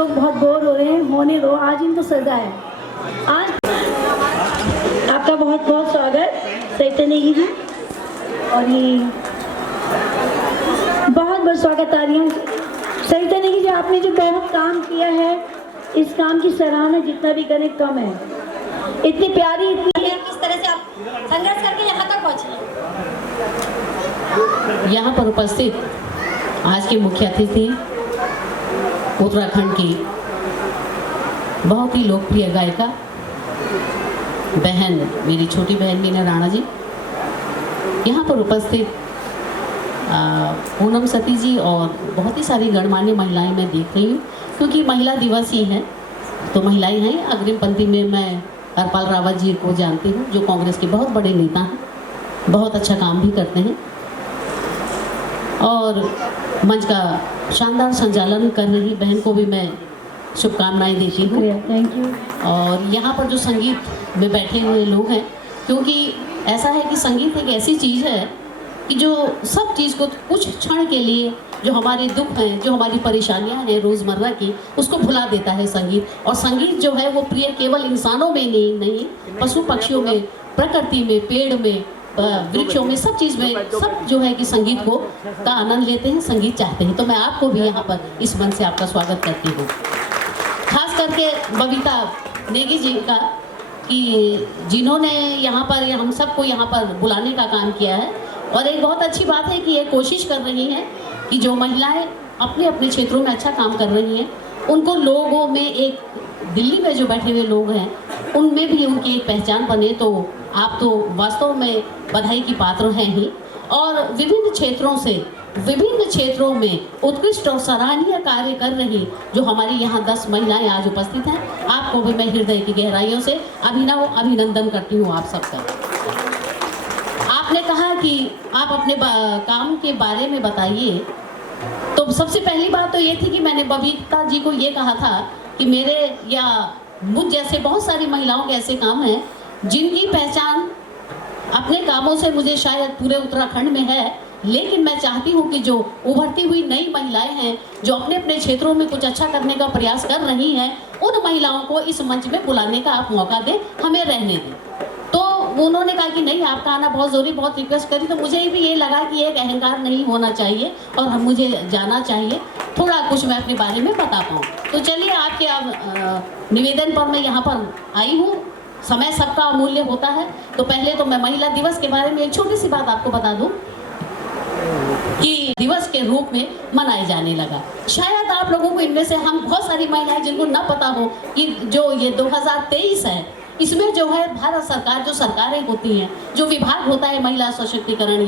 लोग बहुत बोर हो रहे हैं, होने दो, आज इनको सजा है। आज आपका बहुत बहुत स्वागत सविता नेगी जी, और ये बहुत बहुत स्वागत आ रही है सविता नेगी जी। आपने जो बहुत काम किया है, इस काम की सराहना जितना भी करें कम है। इतनी प्यारी, इतनी किस तरह से आप संघर्ष करके यहाँ तक पहुँचे। यहाँ पर उपस्थित आज के मुख्य अतिथि उत्तराखंड की बहुत ही लोकप्रिय गायिका बहन, मेरी छोटी बहन मीना राणा जी, यहाँ पर उपस्थित पूनम सती जी और बहुत ही सारी गणमान्य महिलाएं मैं देख रही हूँ, क्योंकि महिला दिवस ही है तो महिलाएं हैं। अग्रिम पंक्ति में मैं हरपाल रावत जी को जानती हूँ, जो कांग्रेस के बहुत बड़े नेता हैं, बहुत अच्छा काम भी करते हैं और मंच का शानदार संचालन कर रही बहन को भी मैं शुभकामनाएं देती हूँ। Thank you. और यहाँ पर जो संगीत में बैठे हुए लोग हैं, क्योंकि ऐसा है कि संगीत एक ऐसी चीज़ है कि जो सब चीज़ को कुछ क्षण के लिए, जो हमारे दुख हैं, जो हमारी परेशानियाँ हैं रोज़मर्रा की, उसको भुला देता है संगीत। और संगीत जो है वो प्रिय केवल इंसानों में नहीं, पशु पक्षियों में, प्रकृति में, पेड़ में, वृक्षों में, सब चीज़ में, सब जो है कि संगीत को का आनंद लेते हैं, संगीत चाहते हैं। तो मैं आपको भी यहाँ पर इस मन से आपका स्वागत करती हूँ, खास करके बबीता नेगी जी का, कि जिन्होंने यहाँ पर हम सबको यहाँ पर बुलाने का काम किया है। और एक बहुत अच्छी बात है कि ये कोशिश कर रही हैं कि जो महिलाएं अपने अपने क्षेत्रों में अच्छा काम कर रही हैं, उनको लोगों में, एक दिल्ली में जो बैठे हुए लोग हैं उनमें भी उनकी एक पहचान बने। तो आप तो वास्तव में बधाई की पात्र हैं ही। और विभिन्न क्षेत्रों में उत्कृष्ट और सराहनीय कार्य कर रही जो हमारी यहाँ 10 महिलाएं आज उपस्थित हैं, आपको भी मैं हृदय की गहराइयों से अभिनंदन करती हूँ आप सबका। आपने कहा कि आप अपने काम के बारे में बताइए, तो सबसे पहली बात तो ये थी कि मैंने बबीता जी को ये कहा था कि मेरे या मुझ जैसे बहुत सारी महिलाओं के ऐसे काम हैं जिनकी पहचान अपने कामों से मुझे शायद पूरे उत्तराखंड में है, लेकिन मैं चाहती हूँ कि जो उभरती हुई नई महिलाएं हैं, जो अपने अपने क्षेत्रों में कुछ अच्छा करने का प्रयास कर रही हैं, उन महिलाओं को इस मंच में बुलाने का आप मौका दें, हमें रहने दें। तो उन्होंने कहा कि नहीं, आपका आना बहुत ज़रूरी, बहुत रिक्वेस्ट करी। तो मुझे भी ये लगा कि एक अहंकार नहीं होना चाहिए और मुझे जाना चाहिए, थोड़ा कुछ मैं अपने बारे में बता पाऊँ। तो चलिए, आपके निवेदन पर मैं यहाँ पर आई हूँ। समय सबका अमूल्य होता है। तो पहले तो मैं महिला दिवस के बारे में एक छोटी सी बात आपको बता दूँ कि दिवस के रूप में मनाया जाने लगा। शायद आप लोगों को इनमें से हम बहुत सारी महिलाएं जिनको न पता हो कि जो ये 2023 है, इसमें जो है भारत सरकार, जो सरकारें होती हैं, जो विभाग होता है महिला सशक्तिकरण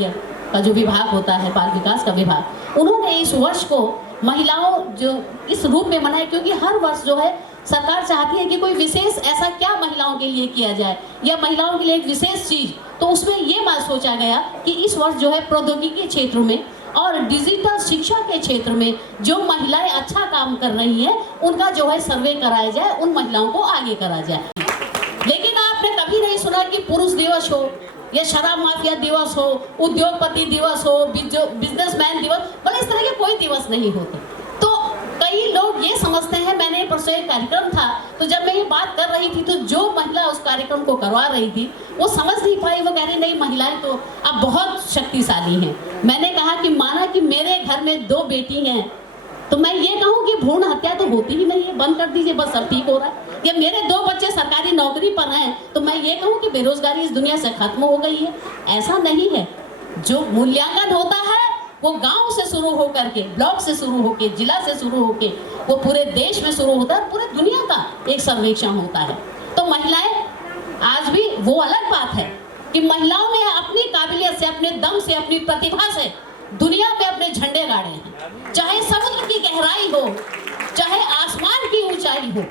का जो विभाग होता है, बाल विकास का विभाग, उन्होंने इस वर्ष को महिलाओं जो इस रूप में मनाए, क्योंकि हर वर्ष जो है सरकार चाहती है कि कोई विशेष ऐसा क्या महिलाओं के लिए किया जाए, या महिलाओं के लिए एक विशेष चीज़। तो उसमें ये बात सोचा गया कि इस वर्ष जो है प्रौद्योगिकी के क्षेत्र में और डिजिटल शिक्षा के क्षेत्र में जो महिलाएं अच्छा काम कर रही हैं, उनका जो है सर्वे कराया जाए, उन महिलाओं को आगे करा जाए। लेकिन आपने कभी नहीं सुना कि पुरुष दिवस हो या शराब माफिया दिवस हो, उद्योगपति दिवस हो, बिजनेसमैन दिवस, मतलब इस तरह के कोई दिवस नहीं होते। तो कई लोग ये समझते हैं, मैंने परसों एक कार्यक्रम था, तो जब मैं ये बात कर रही थी तो जो महिला उस कार्यक्रम को करवा रही थी वो समझ नहीं पाई। वो कह रही नहीं, महिलाएं तो अब बहुत शक्तिशाली हैं। मैंने कहा कि माना कि मेरे घर में 2 बेटी हैं, तो मैं ये कहूँ कि भ्रूण हत्या तो होती ही नहीं है, बंद कर दीजिए, बस सब ठीक हो रहा है। या मेरे 2 बच्चे सरकारी नौकरी पर हैं, तो मैं ये कहूँ कि बेरोजगारी इस दुनिया से खत्म हो गई है। ऐसा नहीं है। जो मूल्यांकन होता है वो गांव से शुरू होकर के, ब्लॉक से शुरू होके, जिला से शुरू होके, वो पूरे देश में शुरू होता है, पूरे दुनिया का एक सर्वेक्षण होता है। तो महिलाएं आज भी, वो अलग बात है कि महिलाओं ने अपनी काबिलियत से, अपने दम से, अपनी प्रतिभा से दुनिया में अपने झंडे गाड़े हैं। चाहे समुद्र की गहराई हो, चाहे आसमान की ऊंचाई हो,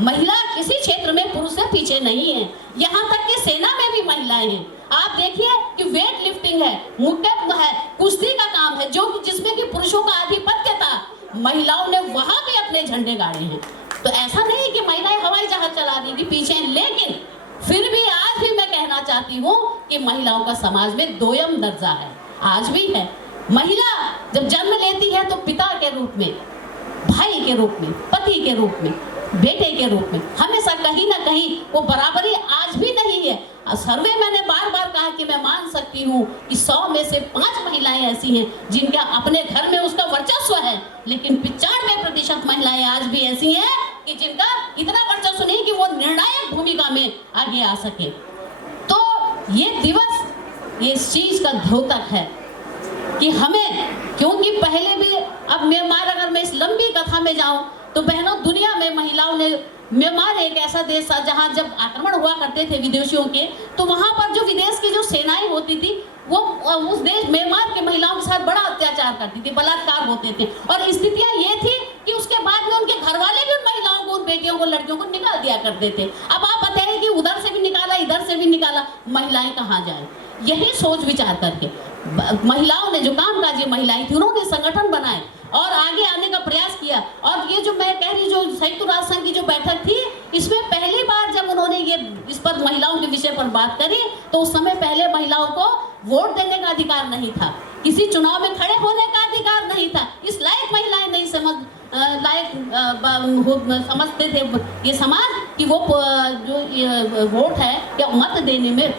महिला किसी क्षेत्र में पुरुष से पीछे नहीं है। यहाँ तक कि सेना में भी महिलाएं हैं। आप देखिए कि वेट लिफ्टिंग है, मुक्केबाजी है, कुश्ती का काम है, जो जिसमें कि पुरुषों का आधिपत्य था, महिलाओं ने वहां भी अपने झंडे गाड़े हैं। तो ऐसा नहीं कि महिलाएं हवाई जहाज चला रही थी पीछे, लेकिन फिर भी आज भी मैं कहना चाहती हूँ कि महिलाओं का समाज में दोयम दर्जा है, आज भी है। महिला जब जन्म लेती है तो पिता के रूप में भाई के रूप में, पति के रूप में, बेटे के रूप में, हमेशा कहीं ना कहीं वो बराबरी आज भी नहीं है। सर्वे मैंने बार बार कहा कि मैं मान सकती हूँ कि 100 में से 5 महिलाएं ऐसी हैं जिनका अपने घर में उसका वर्चस्व है, लेकिन 95% महिलाएं आज भी ऐसी हैं कि जिनका इतना वर्चस्व नहीं कि वो निर्णायक भूमिका में आगे आ सके। तो ये दिवस ये इस चीज का द्योतक है कि हमें, क्योंकि पहले भी, अब म्यांमार, अगर मैं इस लंबी कथा में जाऊं तो बहनों, दुनिया में महिलाओं ने, म्यांमार एक ऐसा देश था जहां जब आक्रमण हुआ करते थे विदेशियों के, तो वहां पर जो विदेश की जो सेनाएं होती थी वो उस देश म्यांमार के महिलाओं के साथ बड़ा अत्याचार करती थी, बलात्कार होते थे। और स्थितियां ये थी कि उसके बाद में उनके घर वाले भी उन महिलाओं को, उन बेटियों को, लड़कियों को निकाल दिया करते थे। अब आप बताइए कि उधर से भी निकाला, इधर से भी निकाला, महिलाएं कहाँ जाए? यही सोच विचार करके महिलाओं ने, जो कामकाजी महिलाएं थी, उन्होंने संगठन बनाए और आगे आने का प्रयास किया। और ये जो मैं कह रही, जो संयुक्त राष्ट्र संघ की जो बैठक थी, इसमें पहली बार जब उन्होंने ये इस पर महिलाओं के विषय पर बात करी, तो उस समय पहले महिलाओं को वोट देने का अधिकार नहीं था, किसी चुनाव में खड़े होने का अधिकार नहीं था। इस लायक महिलाएं नहीं समझते थे ये समाज कि वो जो वोट है या मत देने में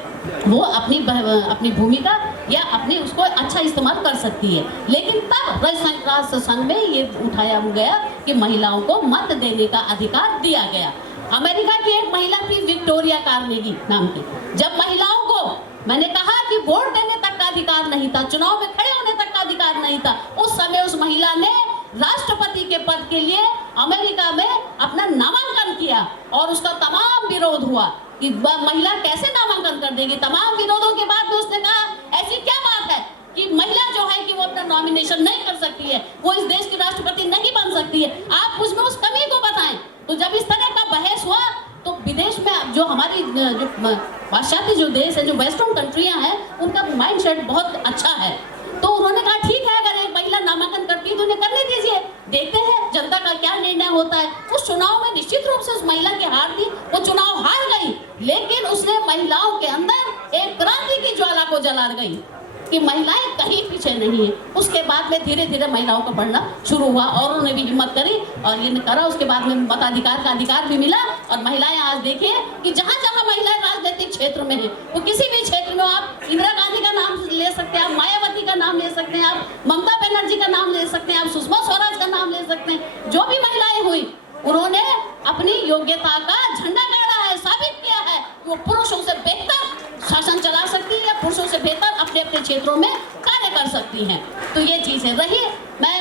वो अपनी भूमिका या अपनी उसको अच्छा इस्तेमाल कर सकती है। लेकिन तब राष्ट्र संघ में ये उठाया गया कि महिलाओं को मत देने का अधिकार दिया गया। अमेरिका की एक महिला थी विक्टोरिया कार्नेगी नाम की। जब महिलाओं को मैंने कहा कि वोट देने तक का अधिकार नहीं था, चुनाव में खड़े होने तक का अधिकार नहीं था, उस समय उस महिला ने राष्ट्रपति के पद के लिए अमेरिका में अपना नामांकन किया और उसका तमाम विरोध हुआ कि महिला कैसे नामांकन कर देगी। तमाम विरोधों के बाद में उसने कहा ऐसी क्या बात है कि महिला जो है कि वो अपना नॉमिनेशन नहीं कर सकती है, वो इस देश की राष्ट्रपति नहीं बन सकती है, आप उसमें उस कमी को बताएं। तो जब इस तरह का बहस हुआ तो विदेश में जो हमारी जो पाश्चात्य जो देश है, जो वेस्टर्न कंट्रियां हैं, उनका माइंडसेट बहुत अच्छा है। तो उन्होंने कहा ठीक है, अगर एक महिला नामांकन करती है तो उन्हें करने दीजिए, देखते हैं जनता का क्या निर्णय होता है। उस चुनाव में निश्चित रूप से उस महिला की हार थी, वो चुनाव हार गई, लेकिन उसने महिलाओं के अंदर एक क्रांति की ज्वाला को जला गई कि महिलाएं कहीं पीछे नहीं है। उसके बाद में धीरे धीरे महिलाओं का बढ़ना शुरू हुआ और उन्होंने भी हिम्मत करी और ये करा। उसके बाद में मताधिकार का अधिकार भी मिला और महिलाएं आज देखिए कि जहां जहां महिलाएं राजनीतिक क्षेत्र में है, वो किसी भी क्षेत्र में, आप इंदिरा गांधी का नाम ले सकते हैं, आप मायावती का नाम ले सकते हैं, आप ममता बनर्जी का नाम ले सकते हैं, आप सुषमा स्वराज का नाम ले सकते हैं। जो भी महिलाएं हुई उन्होंने अपनी योग्यता का झंडा गाड़ा है, साबित किया है कि वो पुरुषों से बेहतर शासन चला सकती है या पुरुषों से बेहतर अपने अपने क्षेत्रों में कार्य कर सकती हैं। तो ये चीज़ है। रही मैं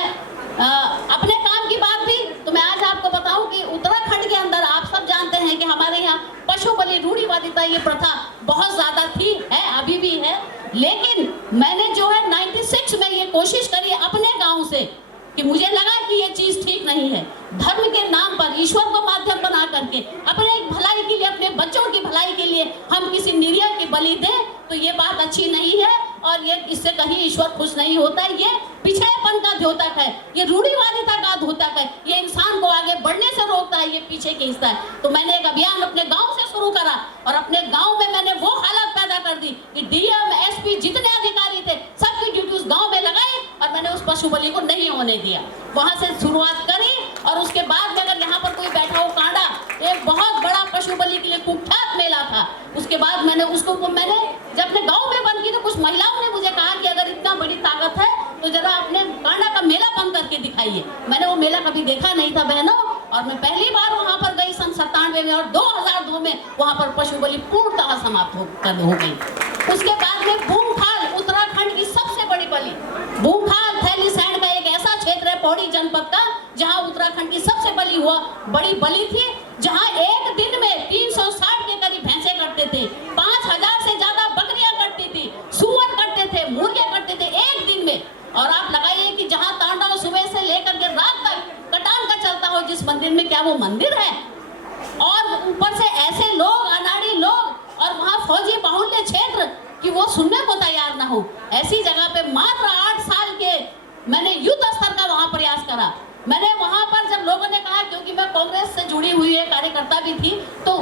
अपने काम की बात भी, तो मैं आज आपको बताऊं कि उत्तराखंड के अंदर आप सब जानते हैं कि हमारे यहाँ पशु बलि रूढ़िवादिता ये प्रथा बहुत ज़्यादा थी, है, अभी भी है। लेकिन मैंने जो है 96 में ये कोशिश करी अपने गाँव से कि मुझे लगा कि ये चीज़ ठीक नहीं है। धर्म के नाम पर ईश्वर को माध्यम बना करके अपने भलाई के लिए, अपने बच्चों की भलाई के लिए हम किसी निरीह की बलि दें तो ये बात अच्छी नहीं है और ये इससे कहीं ईश्वर खुश नहीं होता है। ये पिछड़ेपन का द्योतक है, ये रूढ़िवादिता का द्योतक है, ये इंसान को आगे बढ़ने से रोकता है, ये पीछे खींचता है। तो मैंने एक अभियान अपने गाँव से शुरू करा और अपने गाँव में मैंने वो हालत पैदा कर दी कि डीएम, एसपी जितने अधिकारी थे सबकी ड्यूटी उस गाँव में लगाई और मैंने उस पशु बलि को नहीं होने दिया। वहाँ से शुरुआत करी और उसके बाद में अगर यहाँ पर कोई बैठा हो कांडा, एक बहुत बड़ा पशु बलि के लिए कुख्यात मेला था। उसके बाद मैंने उसको जब अपने गांव में बंद की तो कुछ महिलाओं ने मुझे कहा कि अगर इतना बड़ी ताकत है तो जरा अपने कांडा का मेला बंद करके दिखाइए। मैंने वो मेला कभी देखा नहीं था बहनों, और मैं पहली बार वहाँ पर गई सन 97 में और 2002 में वहाँ पर पशु बलि पूर्णतः समाप्त हो गई। उसके बाद में भूमखाल, उत्तराखंड की सबसे बड़ी बलि, भूमखाल थैलीसैंड का एक ऐसा क्षेत्र है पौड़ी जनपद का जहाँ उत्तराखंड की सबसे बड़ी बलि थी, जहाँ एक दिन में 360 के करीब भैंसे करते थे, 5000 से ज्यादा बकरियां करती थी, सुअर करते थे, मुर्गे करते थे एक दिन में। और आप लगाइए कि जहाँ तांडव सुबह से लेकर के रात तक कटान का चलता हो जिस मंदिर में, क्या वो मंदिर है? और ऊपर से ऐसे लोग, अनाड़ी लोग, और वहाँ फौजी बाहुल्य क्षेत्र कि वो सुनने को तैयार ना हो। ऐसी जगह पे मात्र 8 साल के मैंने युद्ध स्तर का वहाँ प्रयास करा। मैंने वहाँ पर जब लोगों ने कहा, क्योंकि मैं कांग्रेस से जुड़ी हुई है, कार्यकर्ता भी थी तो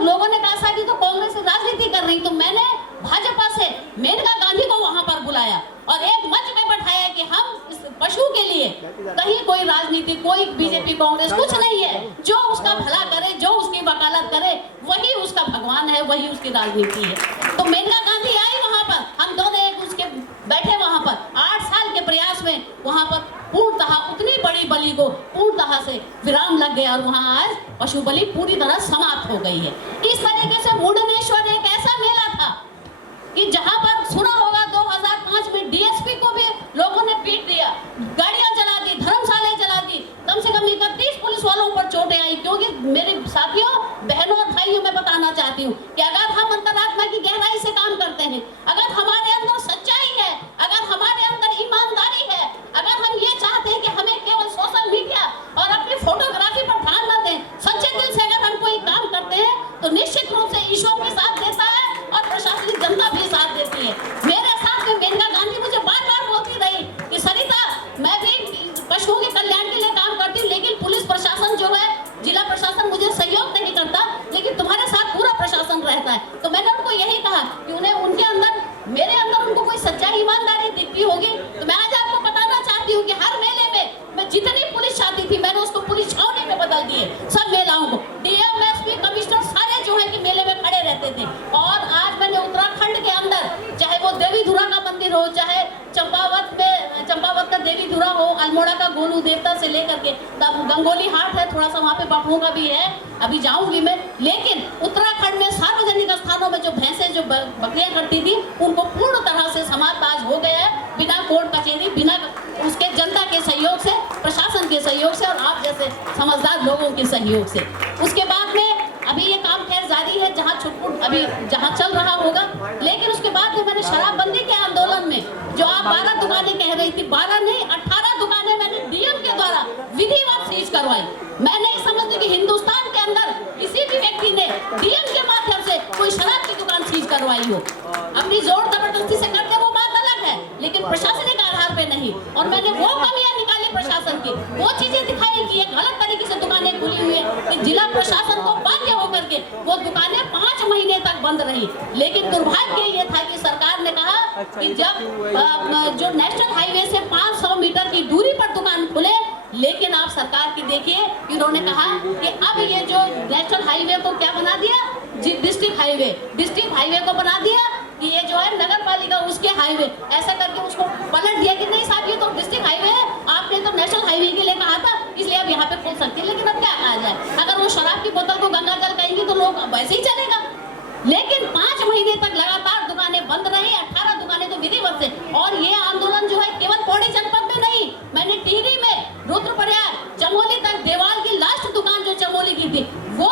लोगों ने कहा साहब तो कांग्रेस से राजनीति कर रही, तो मैंने भाजपा से मेनका गांधी को वहाँ पर बुलाया और एक मंच में बैठाया कि हम इस पशु के लिए कहीं कोई राजनीति, कोई बीजेपी कांग्रेस कुछ नहीं है। जो उसका भला करे, जो उसकी वकालत करे, वही उसका भगवान है, वही उसकी राजनीति है। तो मेनका गांधी आई वहां पर, हम दोनों एक उसके बैठे वहां पर, 8 साल के प्रयास में वहां पर पूर्णतः उतनी बड़ी बलि को पूर्णतः से विराम लग गया और वहां आज पशु बलि पूरी तरह समाप्त हो गई है। इस तरीके से मुंडनेश्वर एक ऐसा मेला था कि जहां पर सुना होगा 2005 में डीएसपी को भी लोगों ने पीट दिया, गाड़ियां जला दी, धर्मशालाएं जला दी, कम से कम 31 पुलिस वालों पर चोटें आई। क्योंकि मेरे साथियों, बहनों और भाइयों, मैं बताना चाहती हूँ कि अगर हम अंतरात्मा की गहराई से काम करते हैं, अगर हमारे अंदर सच्चाई है, अगर हमारे अंदर ईमानदारी है, अगर हम ये चाहते हैं कि हमें केवल सोशल मीडिया और अपनी फोटोग्राफी पर ध्यान न दें, सच्चे दिल से अगर हम कोई काम करते हैं तो निश्चित रूप से ईश्वर भी साथ देता है और प्रशासनिक जनता भी साथ देती है। मेरे साथ में मेनका गांधी मुझे बार बार बोलती रही कि सरिता, मैं भी पशुओं के कल्याण के लिए काम करती हूँ, लेकिन पुलिस प्रशासन जो है, जिला प्रशासन मुझे सहयोग नहीं करता, लेकिन तुम्हारे साथ पूरा प्रशासन रहता है। तो मैंने उनको यही कहा कि उन्हें उनके अंदर, मेरे अंदर उनको कोई सच्चाई ईमानदारी दिखती होगी। तो मैं आज आपको बताना चाहती हूँ कि हर मेले में मैं जितनी पुलिस चाहती थी, मैंने उसको पुलिस छावनी में बदल दिए। सब मेलाओं को डीएम, एसपी, कमिश्नर सारे जो है कि मेले में खड़े रहते थे। और आज मैंने उत्तराखंड के अंदर, चाहे वो देवी धुरा का मंदिर हो, चाहे चंपावत का देवी धुरा हो, अल्मोड़ा का गोलू देवता से लेकर के तब गंगोली हाट है, थोड़ा सा वहाँ पे बकरों का भी है, अभी जाऊंगी मैं। लेकिन उत्तराखंड में सार्वजनिक स्थानों में जो भैंसें, जो बकरियां करती थी, उनको पूर्ण तरह से समाजताज हो गया है, बिना कोर्ट कचहरी, बिना उसके जनता के सहयोग से, प्रशासन के सहयोग से और आप जैसे समझदार लोगों के सहयोग से। उसके बाद में अभी ये काम खैर जारी है, जहाँ छुटपुट अभी जहाँ चल रहा होगा। लेकिन उसके बाद में मैंने शराबबंदी के आंदोलन में, जो आप 12 दुकानें कह रही थी, 12 नहीं 18 दुकानें मैंने डीएम के द्वारा विधिवत सीज करवाई। मैं नहीं समझती कि हिंदुस्तान के अंदर किसी भी व्यक्ति ने डीएम के माध्यम से कोई शराब की दुकान सीज करवाई हो। अपनी जोर जबरदस्ती से करते वो बात अलग है, लेकिन प्रशासनिक आधार पे नहीं। और मैंने वो कमियां निकाली प्रशासन की, वो चीजें दिखाई कि ये गलत तरीके से दुकानें खुली हुई है, कि जिला प्रशासन को बाध्य होकर के वो दुकानें 5 महीने तक बंद रही। लेकिन दुर्भाग्य ये था कि सरकार ने कहा कि जब जो नेशनल हाईवे से 500 मीटर की दूरी पर दुकान खुले, लेकिन आप सरकार की देखिए, इन्होंने कहा कि अब ये जो नेशनल हाईवे को क्या बना दिया, डिस्ट्रिक्ट हाईवे को बना दिया कि ये जो है नगर पालिका उसके हाईवे, ऐसा करके उसको पलट दिया कि नहीं साहब, ये तो डिस्ट्रिक्ट हाईवे है, आपने तो नेशनल हाईवे के लिए कहा था, इसलिए अब यहाँ पे खोल सकती है। लेकिन अब क्या कहा जाए, अगर वो शराब की बोतल को गंगा जल कहेंगी तो लोग वैसे ही चलेगा। लेकिन 5 महीने तक लगातार दुकानें बंद रही, 18 दुकानें तो विधिवत से। और ये आंदोलन जो है केवल पौड़ी जनपद में नहीं, मैंने टिहरी में, रुद्रप्रयाग, चमोली तक, देवाल की लास्ट दुकान जो चमोली की थी, वो